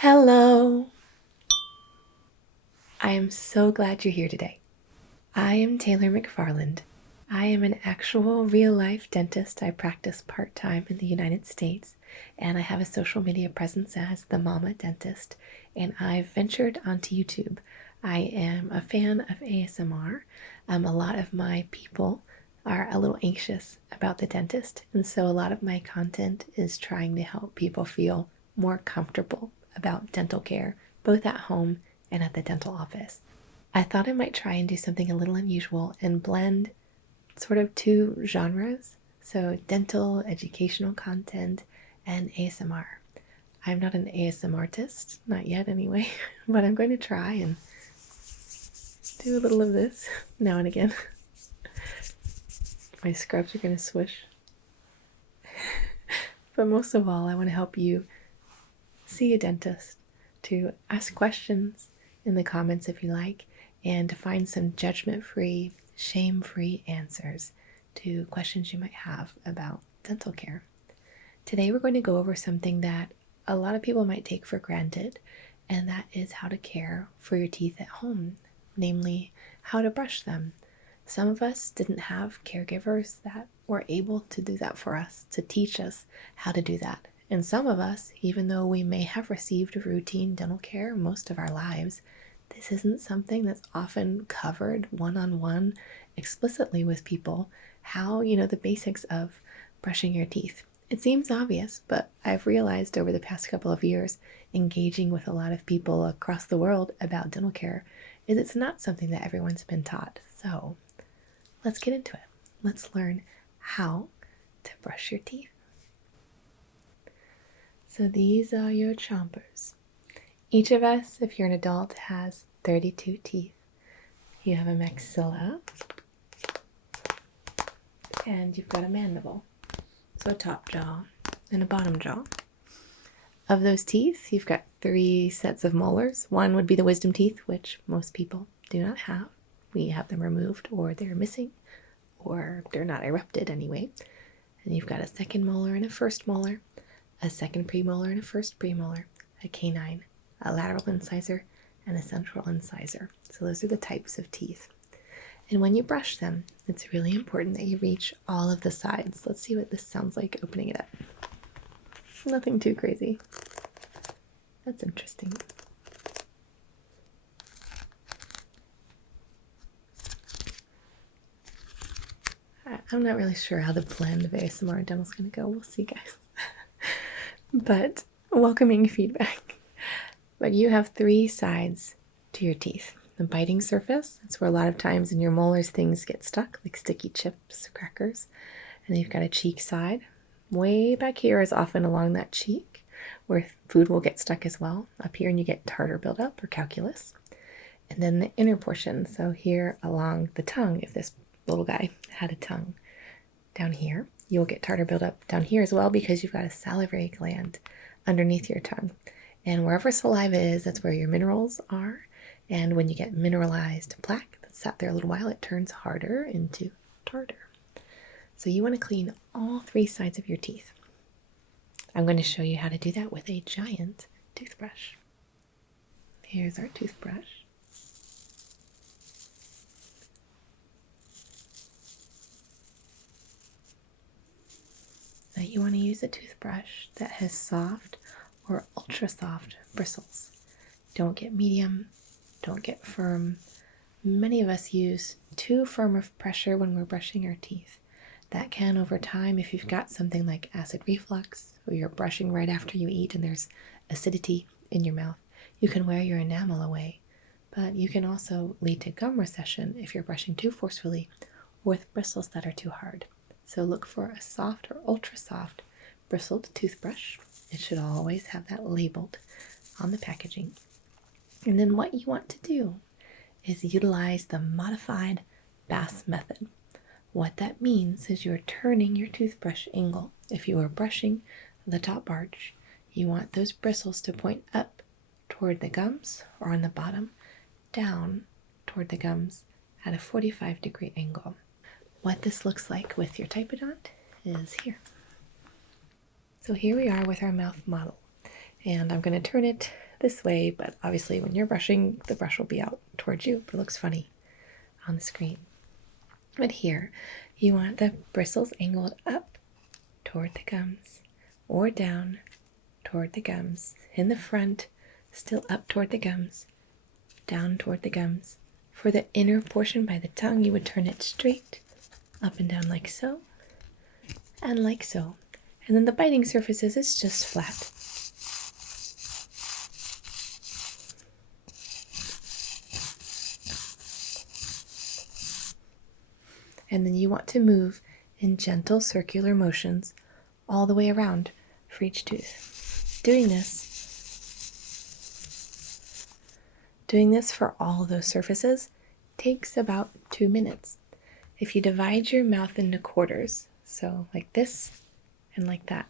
Hello! I am so glad you're here today. I am Taylor McFarland. I am an actual real-life dentist. I practice part-time in the United States, and I have a social media presence as the Mama Dentist, and I've ventured onto YouTube. I am a fan of ASMR. A lot of my people are a little anxious about the dentist, and so a lot of my content is trying to help people feel more comfortable about dental care, both at home and at the dental office. I thought I might try and do something a little unusual and blend sort of two genres, so dental educational content and ASMR. I'm not an ASMR artist, not yet anyway, but I'm going to try and do a little of this now and again. My scrubs are going to swish. But most of all, I want to help you see a dentist, to ask questions in the comments if you like, and to find some judgment-free, shame-free answers to questions you might have about dental care. Today we're going to go over something that a lot of people might take for granted, and that is how to care for your teeth at home, namely how to brush them. Some of us didn't have caregivers that were able to do that for us, to teach us how to do that. And some of us, even though we may have received routine dental care most of our lives, this isn't something that's often covered one-on-one explicitly with people, how, the basics of brushing your teeth. It seems obvious, but I've realized over the past couple of years, engaging with a lot of people across the world about dental care, is it's not something that everyone's been taught. So let's get into it. Let's learn how to brush your teeth. So these are your chompers. Each of us, if you're an adult, has 32 teeth. You have a maxilla, and you've got a mandible, so a top jaw and a bottom jaw. Of those teeth, you've got 3 sets of molars. One would be the wisdom teeth, which most people do not have. We have them removed, or they're missing, or they're not erupted anyway. And you've got a second molar and a first molar, a second premolar and a first premolar, a canine, a lateral incisor, and a central incisor. So those are the types of teeth. And when you brush them, it's really important that you reach all of the sides. Let's see what this sounds like opening it up. Nothing too crazy. That's interesting. I'm not really sure how the blend of ASMR and dental is going to go. We'll see, guys. But welcoming feedback. But you have 3 sides to your teeth. The biting surface, that's where a lot of times in your molars things get stuck, like sticky chips, crackers. And then you've got a cheek side. Way back here is often along that cheek, where food will get stuck as well. Up here and you get tartar buildup or calculus. And then the inner portion, so here along the tongue, if this little guy had a tongue, down here, you'll get tartar buildup down here as well because you've got a salivary gland underneath your tongue. And wherever saliva is, that's where your minerals are. And when you get mineralized plaque that's sat there a little while, it turns harder into tartar. So you want to clean all 3 sides of your teeth. I'm going to show you how to do that with a giant toothbrush. Here's our toothbrush. Now you want to use a toothbrush that has soft or ultra soft bristles. Don't get medium, don't get firm. Many of us use too firm of pressure when we're brushing our teeth. That can, over time, if you've got something like acid reflux, or you're brushing right after you eat and there's acidity in your mouth, you can wear your enamel away. But you can also lead to gum recession if you're brushing too forcefully or with bristles that are too hard. So look for a soft or ultra soft bristled toothbrush. It should always have that labeled on the packaging. And then what you want to do is utilize the modified Bass method. What that means is you're turning your toothbrush angle. If you are brushing the top arch, you want those bristles to point up toward the gums, or on the bottom, down toward the gums at a 45-degree angle. What this looks like with your typodont is here. So here we are with our mouth model, and I'm going to turn it this way, but obviously when you're brushing, the brush will be out towards you, but it looks funny on the screen. But here, you want the bristles angled up toward the gums or down toward the gums. In the front, still up toward the gums, down toward the gums. For the inner portion by the tongue, you would turn it straight up and down like so, and like so. And then the biting surfaces is just flat. And then you want to move in gentle circular motions all the way around for each tooth. Doing this for all of those surfaces takes about 2 minutes. If you divide your mouth into quarters, so like this and like that,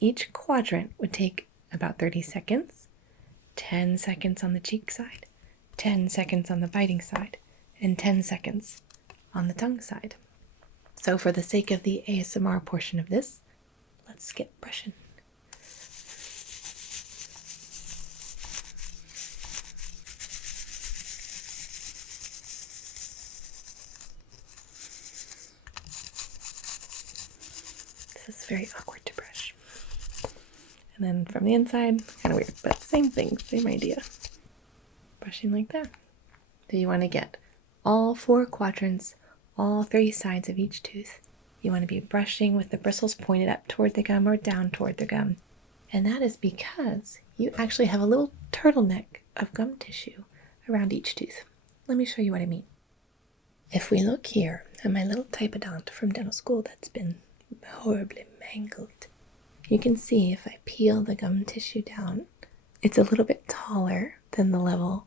each quadrant would take about 30 seconds, 10 seconds on the cheek side, 10 seconds on the biting side, and 10 seconds on the tongue side. So for the sake of the ASMR portion of this, let's get brushing. This is very awkward to brush. And then from the inside, kind of weird, but same thing, same idea. Brushing like that. So you want to get all 4 quadrants, all 3 sides of each tooth. You want to be brushing with the bristles pointed up toward the gum or down toward the gum. And that is because you actually have a little turtleneck of gum tissue around each tooth. Let me show you what I mean. If we look here at my little typodont from dental school that's been horribly mangled, you can see if I peel the gum tissue down, it's a little bit taller than the level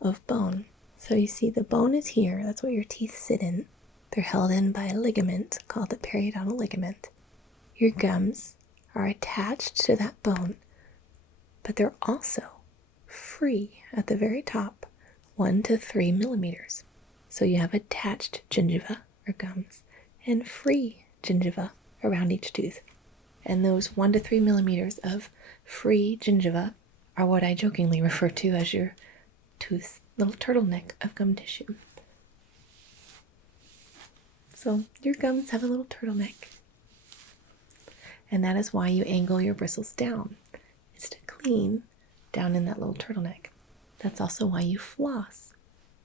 of bone. So you see the bone is here, that's what your teeth sit in. They're held in by a ligament called the periodontal ligament. Your gums are attached to that bone, but they're also free at the very top, 1 to 3 millimeters. So you have attached gingiva or gums and free gingiva around each tooth. And those 1 to 3 millimeters of free gingiva are what I jokingly refer to as your tooth's little turtleneck of gum tissue. So your gums have a little turtleneck. And that is why you angle your bristles down. It's to clean down in that little turtleneck. That's also why you floss.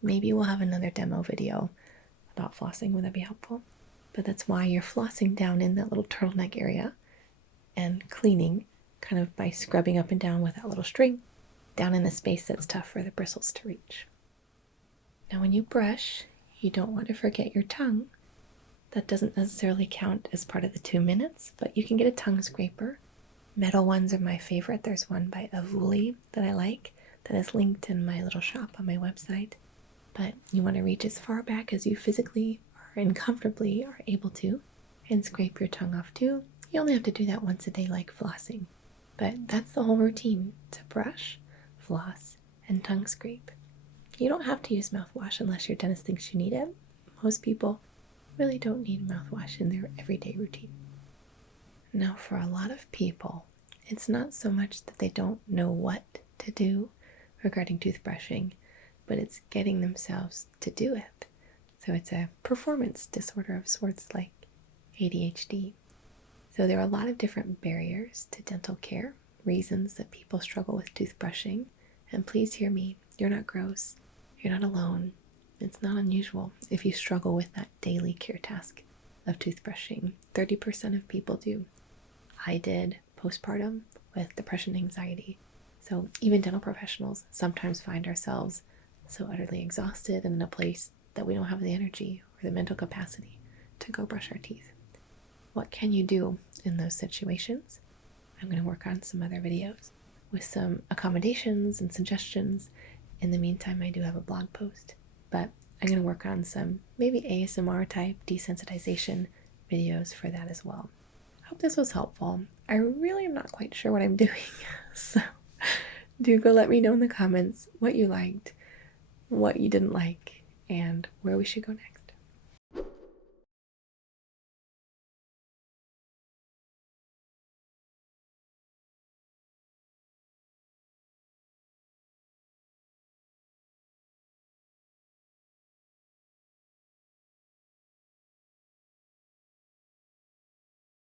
Maybe we'll have another demo video about flossing. Would that be helpful? But that's why you're flossing down in that little turtleneck area and cleaning kind of by scrubbing up and down with that little string down in a space that's tough for the bristles to reach. Now when you brush, you don't want to forget your tongue. That doesn't necessarily count as part of the 2 minutes, but you can get a tongue scraper. Metal ones are my favorite. There's one by Avuli that I like that is linked in my little shop on my website. But you want to reach as far back as you physically and comfortably are able to and scrape your tongue off too. You only have to do that once a day like flossing. But that's the whole routine, to brush, floss, and tongue scrape. You don't have to use mouthwash unless your dentist thinks you need it. Most people really don't need mouthwash in their everyday routine. Now, for a lot of people, it's not so much that they don't know what to do regarding toothbrushing, but it's getting themselves to do it. So it's a performance disorder of sorts like ADHD. So there are a lot of different barriers to dental care, reasons that people struggle with toothbrushing. And please hear me, you're not gross. You're not alone. It's not unusual if you struggle with that daily care task of toothbrushing. 30% of people do. I did postpartum with depression and anxiety. So even dental professionals sometimes find ourselves so utterly exhausted and in a place that we don't have the energy or the mental capacity to go brush our teeth. What can you do in those situations? I'm going to work on some other videos with some accommodations and suggestions. In the meantime, I do have a blog post, but I'm going to work on some maybe ASMR type desensitization videos for that as well. I hope this was helpful. I really am not quite sure what I'm doing, so do go let me know in the comments what you liked, what you didn't like, and where we should go next.